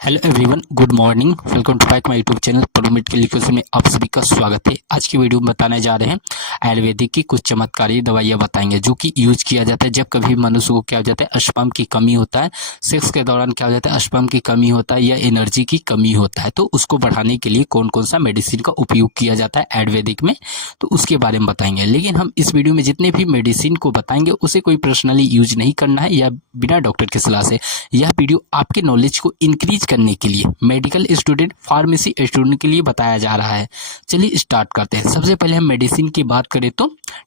Hello everyone, good morning. Welcome to back my YouTube channel Promed के लिखों में आप सभी का स्वागत है। आज की वीडियो में बताने जा रहे हैं आयुर्वेदिक की कुछ चमत्कारी दवाइयाँ बताएंगे जो कि यूज किया जाता है जब कभी मनुष्य को क्या हो जाता है, स्पर्म की कमी होता है, सेक्स के दौरान क्या हो जाता है, स्पर्म की कमी होता है या एनर्जी की कमी होता है, तो उसको बढ़ाने के लिए कौन कौन सा मेडिसिन का उपयोग किया जाता है आयुर्वेदिक में, तो उसके बारे में बताएंगे। लेकिन हम इस वीडियो में जितने भी मेडिसिन को बताएंगे उसे कोई पर्सनली यूज नहीं करना है या बिना डॉक्टर की सलाह से। यह वीडियो आपके नॉलेज को इंक्रीज करने के लिए मेडिकल स्टूडेंट, फार्मेसी स्टूडेंट के लिए बताया जा रहा है। चलिए स्टार्ट करते हैं। सबसे पहले हम मेडिसिन की बात करें तो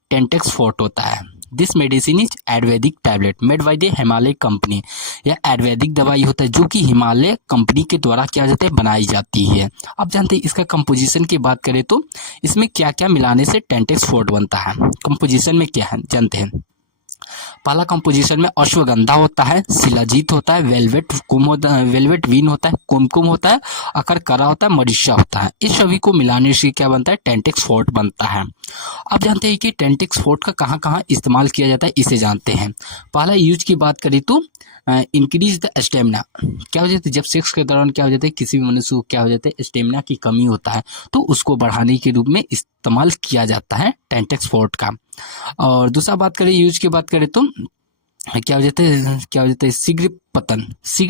टेंटेक्स फोर्ट होता है। This medicine is Ayurvedic tablet made by the Himalaya company. यह आयुर्वेदिक दवाई होता है जो कि हिमालय कंपनी के द्वारा क्या जाता है, बनाई जाती है। अब जानते हैं इसका कंपोजिशन की बात करें तो इसमें क्या क्या मिलाने से टेंटेक्स फोर्ट बनता है। कंपोजिशन में क्या है जानते हैं। पहला कंपोजिशन में अश्वगंधा होता है, शिलाजीत होता है, वेलवेट विन होता है, कुमकुम होता है, अकरकरा होता है, मरीचा होता है। इस सभी को मिलाने से क्या बनता है, टेंटेक्स फोर्ट बनता है। अब जानते हैं कि टेंटेक्स फोर्ट का कहाँ कहाँ इस्तेमाल किया जाता है, इसे जानते हैं। पहला यूज की बात करें तो इंक्रीज द स्टेमिना। क्या हो जाता है जब सेक्स के दौरान क्या हो जाता है, किसी भी मनुष्य को क्या हो जाता है, स्टेमिना की कमी होता है, तो उसको बढ़ाने के रूप में इस्तेमाल किया जाता है टेंटेक्स फोर्ट का। और दूसरा बात करें, यूज की बात करें तो क्या हो जाता है शीघ्र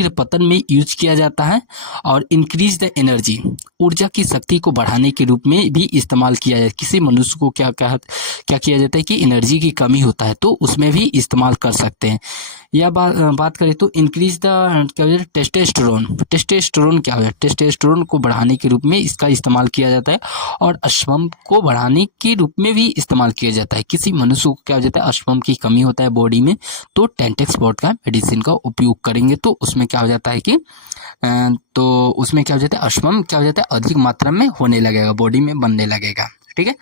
पतन में यूज किया जाता है। और इंक्रीज द एनर्जी, ऊर्जा की शक्ति को बढ़ाने के रूप में भी इस्तेमाल किया जाता है। किसी मनुष्य को क्या किया जाता है कि एनर्जी की कमी होता है, तो उसमें भी इस्तेमाल कर सकते हैं। या बात करें तो इंक्रीज द क्या हो जाता है, टेस्टेस्टोरोन क्या हो जाता है, टेस्टेस्टोरोन को बढ़ाने के रूप में इसका इस्तेमाल किया जाता है। और स्पर्म को बढ़ाने के रूप में भी इस्तेमाल किया जाता है। किसी मनुष्य को क्या हो जाता है, स्पर्म की कमी होता है बॉडी में, तो टेंटेक्स फोर्ट का मेडिसिन का उपयोग करेंगे तो उसमें क्या हो जाता है कि उसमें क्या हो जाता है, स्पर्म क्या हो जाता है, अधिक मात्रा में होने लगेगा, बॉडी में बनने लगेगा। ठीक है।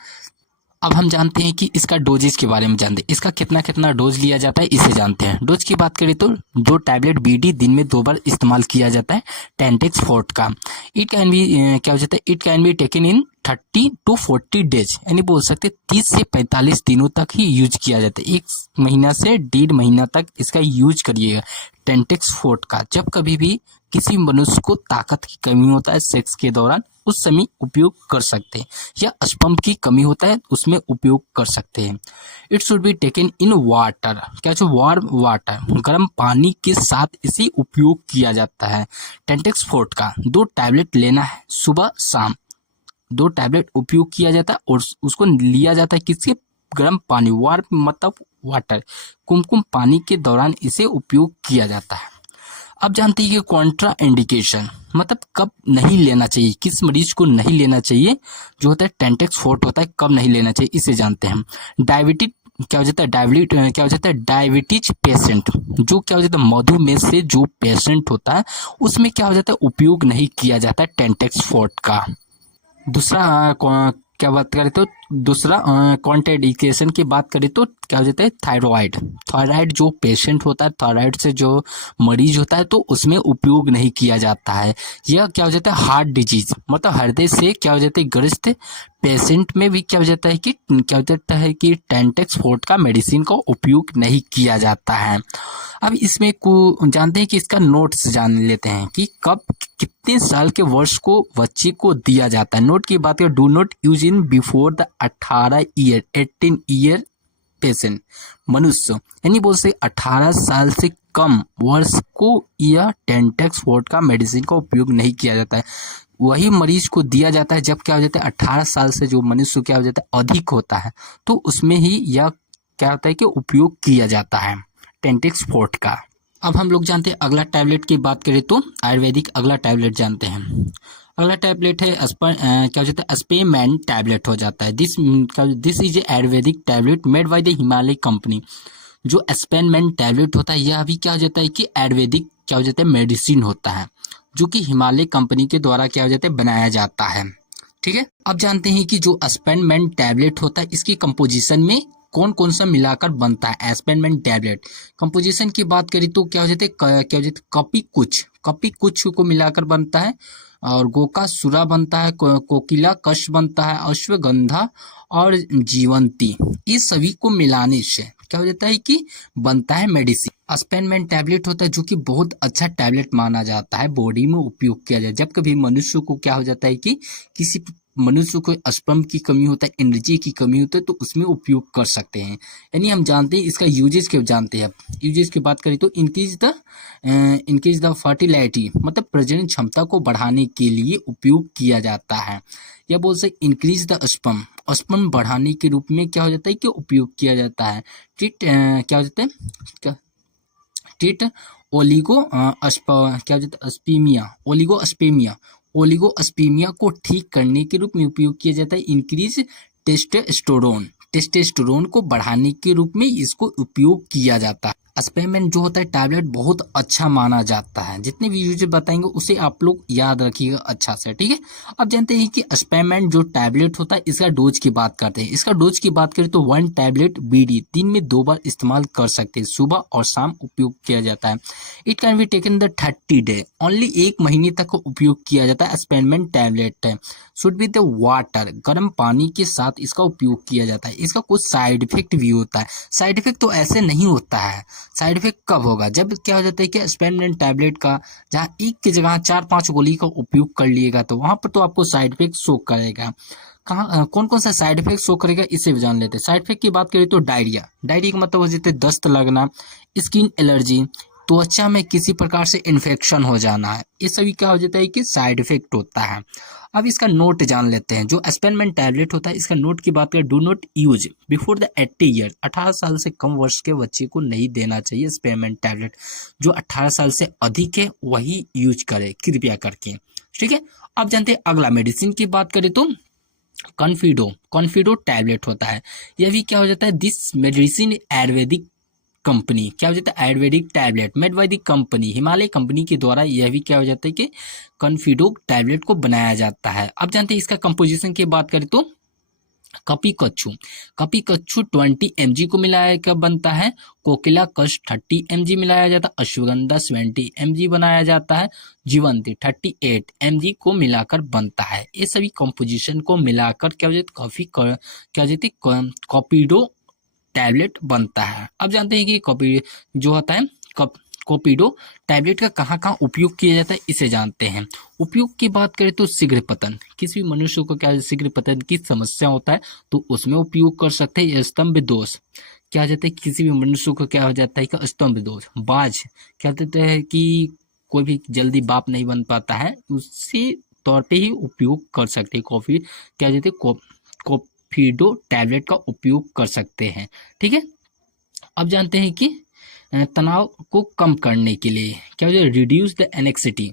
अब हम जानते हैं कि इसका डोजेस के बारे में जानते हैं। इसका कितना कितना डोज लिया जाता है, इसे जानते हैं। डोज की बात करें तो 2 टैबलेट बीडी दिन में 2 बार इस्तेमाल किया जाता है टेंटेक्स फोर्ट का। इट कैन बी क्या हो जाता है, it can be taken in 30 to 40 days, यानी बोल सकते 30 से 45 दिनों तक ही यूज किया जाता है। 1 महीना से 1.5 महीना तक इसका यूज करिएगा टेंटेक्स फोर्ट का। जब कभी भी किसी मनुष्य को ताकत की कमी होता है सेक्स के दौरान, उस समय उपयोग कर सकते हैं, या स्पर्म की कमी होता है उसमें उपयोग कर सकते हैं। It should be taken in water, क्या जो वार्म वाटर, गर्म पानी के साथ इसे उपयोग किया जाता है। टेंटेक्स फोर्ट का 2 टैबलेट लेना है सुबह शाम। 2 टैबलेट उपयोग किया जाता है और उसको लिया जाता है किसके, गर्म पानी, वार्म मतलब वाटर, कुमकुम पानी के दौरान इसे उपयोग किया जाता है। अब जानते हैं कि कॉन्ट्रा इंडिकेशन मतलब कब नहीं लेना चाहिए, किस मरीज को नहीं लेना चाहिए, जो होता है टेंटेक्स फोर्ट होता है, कब नहीं लेना चाहिए, इसे जानते हैं हम। डायबिटिक क्या हो जाता है, डायबिटीज पेशेंट, जो क्या हो जाता है, मधुमेह से जो पेशेंट होता है उसमें क्या हो जाता है, उपयोग नहीं किया जाता है टेंटेक्स फोर्ट का। दूसरा क्या बात करें तो दूसरा कॉन्ट्राइंडिकेशन की बात करें तो क्या हो जाता है, थायराइड जो पेशेंट होता है, थायराइड से जो मरीज होता है, तो उसमें उपयोग नहीं किया जाता है। यह क्या हो जाता है, हार्ट डिजीज मतलब हृदय से क्या हो जाता है, ग्रस्त पेशेंट में भी क्या हो जाता है कि टेंटेक्स फोर्ट का मेडिसिन का उपयोग नहीं किया जाता है। अब इसमें जानते हैं कि इसका नोट्स जान लेते हैं कि कब कितने साल के वर्ष को बच्चे को दिया जाता है। नोट की बात करें, do not use in before the 18 year patient, मनुष्य यानी बोल से 18 साल से कम वर्ष को यह टेंटेक्स फोर्ट का मेडिसिन का उपयोग नहीं किया जाता है। वही मरीज को दिया जाता है जब क्या हो जाता है, 18 साल से जो मनुष्य क्या हो जाता है, अधिक होता है, तो उसमें ही यह क्या होता है कि उपयोग किया जाता है टेंटेक्स फोर्ट का। अब हम लोग जानते हैं अगला टैबलेट की बात करें तो आयुर्वेदिक अगला टैबलेट जानते हैं। अगला टैबलेट है क्या हो जाता है, स्पेमैन टैबलेट हो जाता है। This is a Ayurvedic tablet made by the Himalaya company. जो स्पेमैन टैबलेट होता है यह भी क्या हो जाता है कि आयुर्वेदिक क्या हो जाता है, मेडिसिन होता है, जो कि हिमालय कंपनी के द्वारा क्या हो जाता है, बनाया जाता है। ठीक है। अब जानते हैं कि जो स्पेमैन टैबलेट होता है इसकी कंपोजिशन में कौन कौन सा मिलाकर बनता है। एस्पेनमेंट टैबलेट कंपोजिशन की बात करें तो क्या हो जाते हैं, क्या हो जाते कपी कुछ को मिलाकर बनता है, और गोका सुरा बनता है, कोकिला कश बनता है, अश्वगंधा और जीवंती, इस सभी को मिलाने से क्या हो जाता है कि बनता है मेडिसिन। अस्पेनमेंट टैबलेट होता है जो कि बहुत अच्छा टैबलेट माना जाता है, बॉडी में उपयोग किया जाए। जब कभी मनुष्य को क्या हो जाता है कि किसी मनुष्य को स्पर्म की कमी होता है, एनर्जी की कमी होता है, तो उसमें उपयोग कर सकते हैं। यानी हम जानते हैं इसका यूजेस के जानते हैं। यूजेस की बात करें तो इंक्रीज द फर्टिलिटी, मतलब प्रजनन क्षमता को बढ़ाने के लिए उपयोग किया जाता है। या बोल सकते इंक्रीज द स्पर्म बढ़ाने के रूप में क्या हो जाता है कि उपयोग किया जाता है। क्या हो जाता है टिट ओलिगो क्या हो जाता है ओलिगोस्पेमिया को ठीक करने के रूप में उपयोग किया जाता है। इंक्रीज टेस्टेस्टोरोन को बढ़ाने के रूप में इसको उपयोग किया जाता है। अस्पेनमेंट जो होता है टैबलेट बहुत अच्छा माना जाता है। जितने भी यूजेस बताएंगे उसे आप लोग याद रखिएगा अच्छा से, ठीक है। अब जानते हैं कि अस्पेनमेंट जो टैबलेट होता है इसका डोज की बात करते हैं। इसका डोज की बात करें तो 1 टैबलेट बीडी दिन में 2 बार इस्तेमाल कर सकते हैं, सुबह और शाम उपयोग किया जाता है। It can be taken the 30 day, only 1 महीने तक उपयोग किया जाता है। अस्पेनमेंट tablet should be the water, गर्म पानी के साथ इसका उपयोग किया जाता है। इसका कुछ साइड इफेक्ट भी होता है। साइड इफेक्ट तो ऐसे नहीं होता है। साइड इफेक्ट कब होगा, जब क्या हो जाता है कि स्पेनमेंट टैबलेट का जहाँ एक की जगह 4-5 गोली का उपयोग कर लिएगा तो वहां पर तो आपको साइड इफेक्ट शो करेगा। कहाँ कौन कौन सा साइड इफेक्ट शो करेगा इसे भी जान लेते हैं। साइड इफेक्ट की बात करें तो डायरिया का मतलब हो जाता है दस्त लगना, स्किन एलर्जी, त्वचा में किसी प्रकार से इन्फेक्शन हो जाना है, ये सभी क्या हो जाता है कि साइड इफेक्ट होता है। अब इसका नोट जान लेते हैं। जो अस्पेनमेंट टैबलेट होता है इसका नोट की बात करें, do not use before the 80 year, 18 साल से कम वर्ष के बच्चे को नहीं देना चाहिए अस्पेनमेंट टैबलेट। जो 18 साल से अधिक है वही यूज करे कृपया करके, ठीक है। अब जानते हैं अगला मेडिसिन की बात करें तो कॉन्फिडो टैबलेट होता है। यह भी क्या हो जाता है, दिस मेडिसिन आयुर्वेदिक कंपनी, क्या हो जाता है Ayurvedic tablet made by the company, Himalaya company के द्वारा यह भी क्या हो जाता है कि कॉन्फिडो टैबलेट को बनाया जाता है। अब जानते हैं इसका कंपोजिशन की बात करें तो कपी कच्छू 20 mg को मिलाया कर बनता है, कोकिला कश 30 mg मिलाया जाता है, अश्वगंधा 70 mg बनाया जाता है, जीवंती 38 mg को मिलाकर बनता है। ये सभी कंपोजिशन को मिलाकर क्या हो जाता है कॉपिडो टैबलेट बनता है। अब जानते हैं कि जो होता है कोपिडो टैबलेट का कहाँ कहाँ उपयोग किया जाता है इसे जानते हैं। उपयोग की बात करें तो शीघ्र पतन, किसी भी मनुष्य को क्या शीघ्र पतन की समस्या होता है तो उसमें उपयोग कर सकते हैं। स्तंभ दोष क्या जाता है, किसी भी मनुष्य को क्या हो जाता है कि स्तंभ दोष, बाज क्या कहते हैं कि कोई भी जल्दी बाप नहीं बन पाता है, उसी तौर पे ही उपयोग कर सकते हैं। कॉफी क्या कहते हैं कोफिडो टैबलेट का उपयोग कर सकते हैं, ठीक है। अब जानते हैं कि तनाव को कम करने के लिए क्या हो जाता है, रिड्यूस द एनेक्सिटी,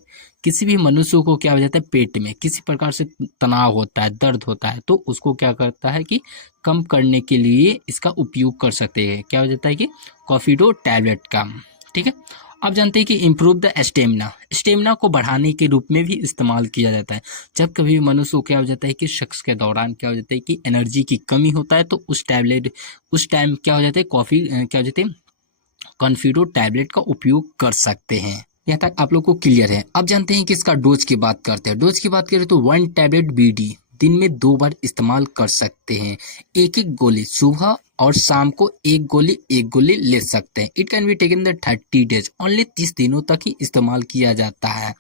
किसी भी मनुष्य को क्या हो जाता है पेट में किसी प्रकार से तनाव होता है, दर्द होता है, तो उसको क्या करता है कि कम करने के लिए इसका उपयोग कर सकते हैं। क्या हो जाता है कि कॉफिडो टैबलेट का, ठीक है। अब जानते हैं कि इम्प्रूव द स्टेमिना को बढ़ाने के रूप में भी इस्तेमाल किया जाता है। जब कभी मनुष्य को क्या हो जाता है कि शख्स के दौरान क्या हो जाता है कि एनर्जी की कमी होता है तो उस टाइम क्या हो जाता है क्या हो जाते हैं कॉन्फिडो टैबलेट का उपयोग कर सकते हैं। यहाँ तक आप लोग को क्लियर है। अब जानते हैं कि इसका डोज की बात करते हैं। डोज की बात करें तो 1 टैबलेट बीडी दिन में 2 बार इस्तेमाल कर सकते हैं। एक गोली सुबह और शाम को एक गोली ले सकते हैं। It can be taken the 30 days, only 30 दिनों तक ही इस्तेमाल किया जाता है।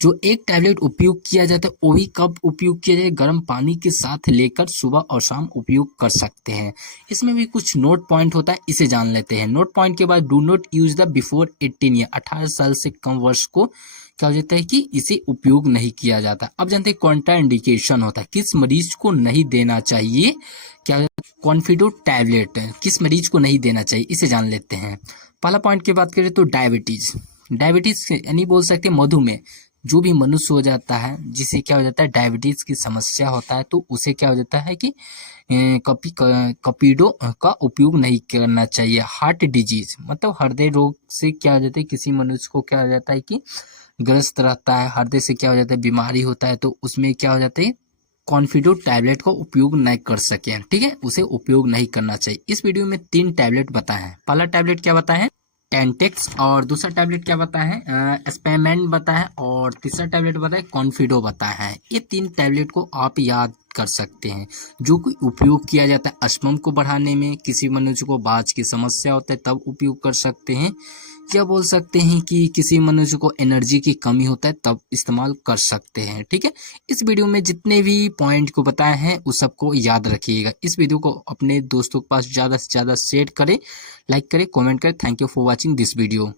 जो एक टैबलेट उपयोग किया जाता है वो भी कब उपयोग किया जाए, गर्म पानी के साथ लेकर सुबह और शाम उपयोग कर सकते हैं। इसमें भी कुछ नोट पॉइंट होता है, इसे जान लेते हैं। नोट पॉइंट के बाद do not use the before 18 year, 18 साल से कम वर्ष को क्या हो जाता है कि इसे उपयोग नहीं किया जाता। अब जानते हैं कॉन्ट्रा इंडिकेशन होता है, किस मरीज को नहीं देना चाहिए, क्या कॉन्फिडो टैबलेट किस मरीज को नहीं देना चाहिए इसे जान लेते हैं। पहला पॉइंट की बात करें तो डायबिटीज यानी बोल सकते हैं मधुमेह, जो भी मनुष्य हो जाता है जिसे क्या हो जाता है डायबिटीज की समस्या होता है तो उसे क्या हो जाता है कि कॉपिडो का उपयोग नहीं करना चाहिए। हार्ट डिजीज मतलब हृदय रोग से क्या हो जाता है, किसी मनुष्य को क्या हो जाता है कि ग्रस्त रहता है, हृदय से क्या हो जाता है बीमारी होता है तो उसमें क्या हो जाता है कॉन्फिडो टैबलेट का उपयोग नहीं कर सके, ठीक है, उसे उपयोग नहीं करना चाहिए। इस वीडियो में 3 टैबलेट बताए हैं। पहला टैबलेट क्या बताए हैं, टेंटेक्स, और दूसरा टैबलेट क्या बताया है, स्पेमेंट बताया है, और तीसरा टैबलेट बताया कॉन्फिडो बताया है। ये 3 टैबलेट को आप याद कर सकते हैं, जो कि उपयोग किया जाता है अश्मम को बढ़ाने में। किसी मनुष्य को बाज की समस्या होता है तब उपयोग कर सकते हैं, या बोल सकते हैं कि किसी मनुष्य को एनर्जी की कमी होता है तब इस्तेमाल कर सकते हैं। ठीक है, इस वीडियो में जितने भी पॉइंट को बताए हैं उस सबको याद रखिएगा। इस वीडियो को अपने दोस्तों के पास ज़्यादा से ज़्यादा शेयर करें, लाइक करें, कमेंट करें। Thank you for watching this video.